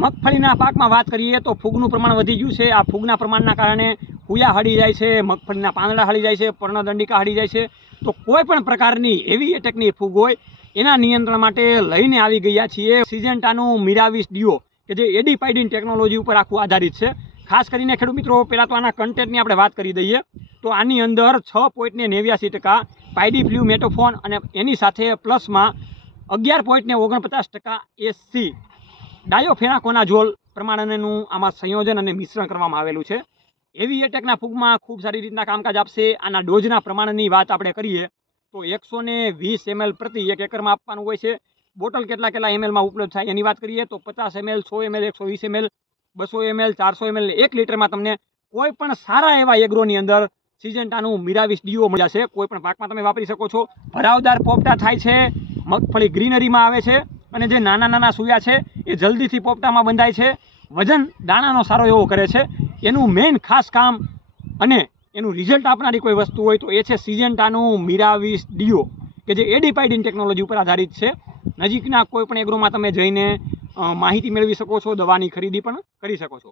મગફળીના પાકમાં વાત કરીએ તો ફૂગનું પ્રમાણ વધી ગયું છે. આ ફૂગના પ્રમાણના કારણે હુયા હળી જાય છે, મગફળીના પાંદડા હળી જાય છે, પર્ણદંડિકા હળી જાય છે. તો કોઈ પણ પ્રકારની એવી એટેકની ફૂગ હોય, એના નિયંત્રણ માટે લઈને આવી ગયા છીએ સિજન્ટાનું મિરાવીસ ડીઓ કે જે એડીપાઇડિન ટેકનોલોજી ઉપર આખું આધારિત છે. ખાસ કરીને ખેડૂત મિત્રો, પહેલાં તો આના કન્ટેન્ટની આપણે વાત કરી દઈએ. તો આની અંદર છ પોઈન્ટને નેવ્યાસી ટકા પાઇડી ફ્લ્યુ મેટોફોન અને એની સાથે પ્લસમાં અગિયાર પોઈન્ટને ઓગણપચાસ ટકા એસસી ડાયોફેનાકોનાઝોલ પ્રમાણેનું આમાં સંયોજન અને મિશ્રણ કરવામાં આવેલું છે. એવી એટેકના ફૂગમાં ખૂબ સારી રીતના કામકાજ આપશે. આના ડોઝના પ્રમાણની વાત આપણે કરીએ તો એકસો ને વીસ એમએલ પ્રતિ એક એકરમાં આપવાનું હોય છે. બોટલ કેટલા કેટલા એમએલમાં ઉપલબ્ધ થાય એની વાત કરીએ તો પચાસ એમએલ, સો એમએલ, એકસો વીસ એમએલ, બસો એમએલ, ચારસો એમએલ એક લીટરમાં તમને કોઈ પણ સારા એવા એગ્રોની અંદર સિજન્ટાનું મિરાવીસ ડીઓ મળી છે કોઈ પણ પાકમાં તમે વાપરી શકો છો. ભરાવદાર પોપટા થાય છે. મગફળી ગ્રીનરીમાં આવે છે. અને જે નાના નાના સૂયા છે, એ જલ્દીથી પોપટામાં બંધાય છે. વજન દાણાનો સારો એવો કરે છે. એનું મેઇન ખાસ કામ અને એનું રિઝલ્ટ આપનારી કોઈ વસ્તુ હોય તો એ છે સિજન્ટાનું મિરાવીસ ડીઓ, કે જે એડીપાઇડિન ટેકનોલોજી ઉપર આધારિત છે. નજીકના કોઈ પણ એગ્રોમાં તમે જઈને માહિતી મેળવી શકો છો, દવાની ખરીદી પણ કરી શકો છો.